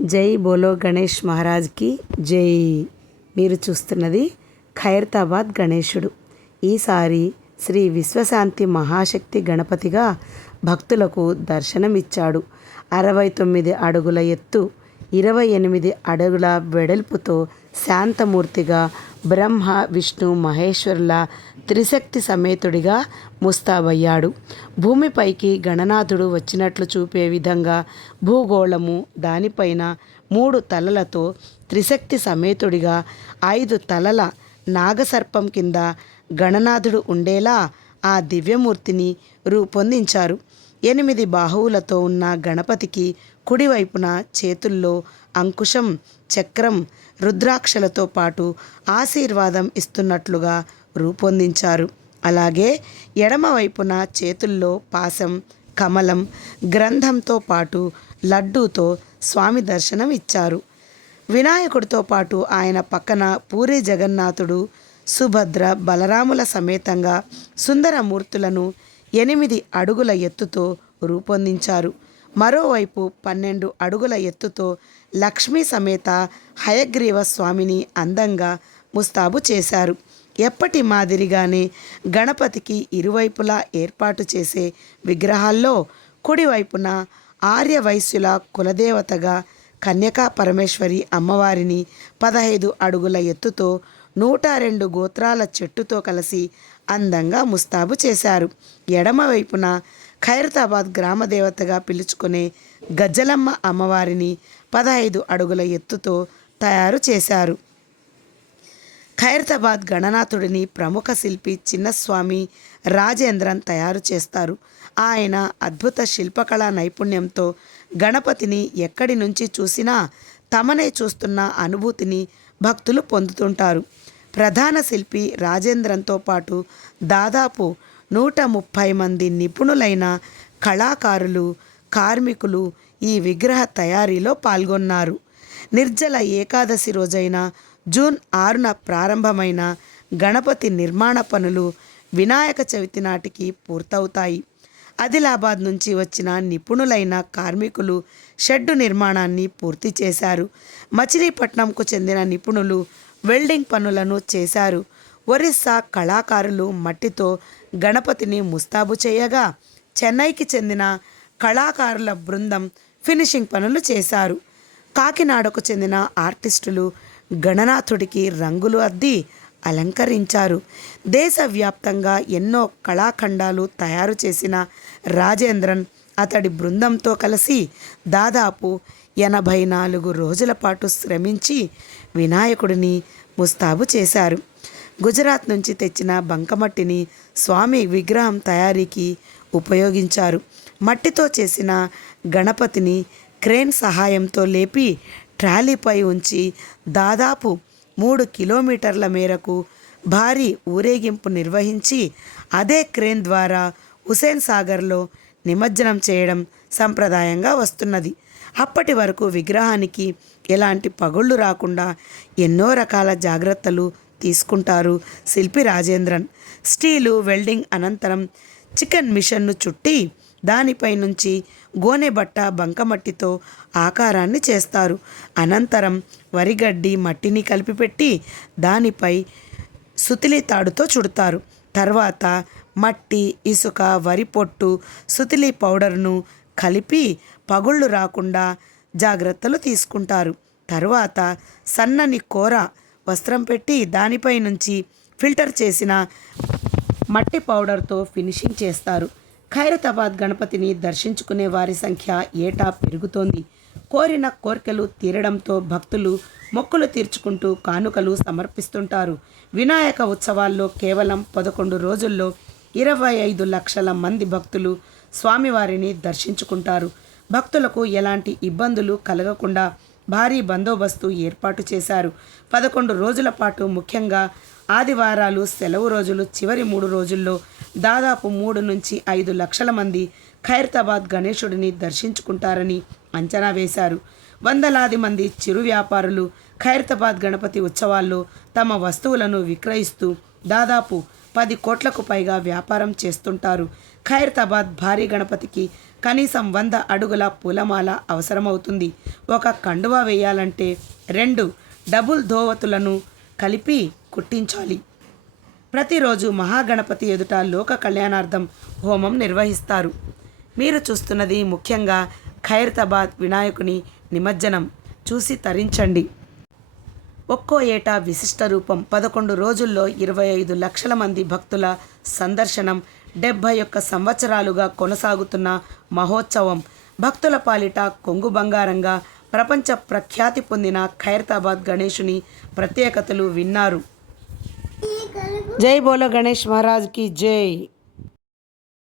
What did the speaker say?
జై బోలో గణేష్ మహారాజ్కి జై. మీరు చూస్తున్నది ఖైరతాబాద్ గణేశుడు ఈసారి శ్రీ విశ్వశాంతి మహాశక్తి గణపతిగా భక్తులకు దర్శనమిచ్చాడు. అరవై తొమ్మిది అడుగుల ఎత్తు ఇరవై ఎనిమిది అడుగుల వెడల్పుతో శాంతమూర్తిగా బ్రహ్మ విష్ణు మహేశ్వరుల త్రిశక్తి సమేతుడిగా ముస్తాబయ్యాడు. భూమిపైకి గణనాథుడు వచ్చినట్లు చూపే విధంగా భూగోళము దానిపైన మూడు తలలతో త్రిశక్తి సమేతుడిగా ఐదు తలల నాగసర్పం కింద గణనాథుడు ఉండేలా ఆ దివ్యమూర్తిని రూపొందించారు. ఎనిమిది బాహువులతో ఉన్న గణపతికి కుడివైపున చేతుల్లో అంకుశం చక్రం రుద్రాక్షలతో పాటు ఆశీర్వాదం ఇస్తున్నట్లుగా రూపొందించారు. అలాగే ఎడమవైపున చేతుల్లో పాసం కమలం గ్రంథంతో పాటు లడ్డూతో స్వామి దర్శనం ఇచ్చారు. వినాయకుడితో పాటు ఆయన పక్కన పూరి జగన్నాథుడు సుభద్ర బలరాముల సమేతంగా సుందరమూర్తులను ఎనిమిది అడుగుల ఎత్తుతో రూపొందించారు. మరోవైపు పన్నెండు అడుగుల ఎత్తుతో లక్ష్మీ సమేత హయగ్రీవ స్వామిని అందంగా ముస్తాబు చేశారు. ఎప్పటి మాదిరిగానే గణపతికి ఇరువైపులా ఏర్పాటు చేసే విగ్రహాల్లో కుడివైపున ఆర్యవైశ్యుల కులదేవతగా కన్యకా పరమేశ్వరి అమ్మవారిని పదహైదు అడుగుల ఎత్తుతో నూట రెండు గోత్రాల చెట్టుతో కలిసి అందంగా ముస్తాబు చేశారు. ఎడమవైపున ఖైరతాబాద్ గ్రామదేవతగా పిలుచుకునే గజ్జలమ్మ అమ్మవారిని పదహైదు అడుగుల ఎత్తుతో తయారు చేశారు. ఖైరతాబాద్ గణనాథుడిని ప్రముఖ శిల్పి చిన్నస్వామి రాజేంద్రన్ తయారు చేస్తారు. ఆయన అద్భుత శిల్పకళా నైపుణ్యంతో గణపతిని ఎక్కడి నుంచి చూసినా తమనే చూస్తున్న అనుభూతిని భక్తులు పొందుతుంటారు. ప్రధాన శిల్పి రాజేంద్రన్తో పాటు దాదాపు నూట ముప్పై మంది నిపుణులైన కళాకారులు కార్మికులు ఈ విగ్రహ తయారీలో పాల్గొన్నారు. నిర్జల ఏకాదశి రోజైన జూన్ ఆరున ప్రారంభమైన గణపతి నిర్మాణ పనులు వినాయక చవితి నాటికి పూర్తవుతాయి. ఆదిలాబాద్ నుంచి వచ్చిన నిపుణులైన కార్మికులు షెడ్డు నిర్మాణాన్ని పూర్తి చేశారు. మచిలీపట్నంకు చెందిన నిపుణులు వెల్డింగ్ పనులను చేశారు. ఒరిస్సా కళాకారులు మట్టితో గణపతిని ముస్తాబు చేయగా చెన్నైకి చెందిన కళాకారుల బృందం ఫినిషింగ్ పనులు చేశారు. కాకినాడకు చెందిన ఆర్టిస్టులు గణనాథుడికి రంగులు అద్ది అలంకరించారు. దేశవ్యాప్తంగా ఎన్నో కళాఖండాలు తయారు చేసిన రాజేంద్రన్ అతడి బృందంతో కలిసి దాదాపు ఎనభై నాలుగు రోజుల పాటు శ్రమించి వినాయకుడిని ముస్తాబు చేశారు. గుజరాత్ నుంచి తెచ్చిన బంకమట్టిని స్వామి విగ్రహం తయారీకి ఉపయోగించారు. మట్టితో చేసిన గణపతిని క్రేన్ సహాయంతో లేపి ట్రాలీపై ఉంచి దాదాపు మూడు కిలోమీటర్ల మేరకు భారీ ఊరేగింపు నిర్వహించి అదే క్రేన్ ద్వారా హుసేన్ సాగర్లో నిమజ్జనం చేయడం సంప్రదాయంగా వస్తున్నది. అప్పటి వరకు విగ్రహానికి ఎలాంటి పగుళ్ళు రాకుండా ఎన్నో రకాల జాగ్రత్తలు తీసుకుంటారు శిల్పి రాజేంద్రన్. స్టీలు వెల్డింగ్ అనంతరం చికెన్ మిషన్ను చుట్టి దానిపై నుంచి గోనె బట్ట బంకమట్టితో ఆకారాన్ని చేస్తారు. అనంతరం వరిగడ్డి మట్టిని కలిపిపెట్టి దానిపై సుతిలి తాడుతో చుడతారు. తర్వాత మట్టి ఇసుక వరి పొట్టు సుతిలి పౌడర్ను కలిపి పగుళ్ళు రాకుండా జాగ్రత్తలు తీసుకుంటారు. తరువాత సన్నని కూర వస్త్రం పెట్టి దానిపై నుంచి ఫిల్టర్ చేసిన మట్టి పౌడర్తో ఫినిషింగ్ చేస్తారు. ఖైరతాబాద్ గణపతిని దర్శించుకునే వారి సంఖ్య ఏటా పెరుగుతోంది. కోరిన కోరికలు తీరడంతో భక్తులు మొక్కులు తీర్చుకుంటూ కానుకలు సమర్పిస్తుంటారు. వినాయక ఉత్సవాల్లో కేవలం పదకొండు రోజుల్లో ఇరవై ఐదు లక్షల మంది భక్తులు స్వామివారిని దర్శించుకుంటారు. భక్తులకు ఎలాంటి ఇబ్బందులు కలగకుండా భారీ బందోబస్తు ఏర్పాటు చేశారు. పదకొండు రోజుల పాటు ముఖ్యంగా ఆదివారాలు సెలవు రోజులు చివరి మూడు రోజుల్లో దాదాపు మూడు నుంచి ఐదు లక్షల మంది ఖైరతాబాద్ గణేశుడిని దర్శించుకుంటారని అంచనా వేశారు. వందలాది మంది చిరు వ్యాపారులు ఖైరతాబాద్ గణపతి ఉత్సవాల్లో తమ వస్తువులను విక్రయిస్తూ దాదాపు పది కోట్లకు పైగా వ్యాపారం చేస్తుంటారు. ఖైరతాబాద్ భారీ గణపతికి కనీసం వంద అడుగుల పూలమాల అవసరమవుతుంది. ఒక కండువా వేయాలంటే రెండు డబుల్ ధోవతులను కలిపి కుట్టించాలి. ప్రతిరోజు మహాగణపతి ఎదుట లోక కళ్యాణార్థం హోమం నిర్వహిస్తారు. మీరు చూస్తున్నది ముఖ్యంగా ఖైరతాబాద్ వినాయకుని నిమజ్జనం. చూసి తరించండి. ఒక్కో ఏటా విశిష్ట రూపం పదకొండు రోజుల్లో ఇరవై ఐదు లక్షల మంది భక్తుల సందర్శనం డెబ్భై ఒక్క సంవత్సరాలుగా కొనసాగుతున్న మహోత్సవం. భక్తుల పాలిట కొంగు బంగారంగా ప్రపంచ ప్రఖ్యాతి పొందిన ఖైరతాబాద్ గణేషుని ప్రత్యేకతలు విన్నారు. జై బోలో గణేష్ మహారాజ్కి జై.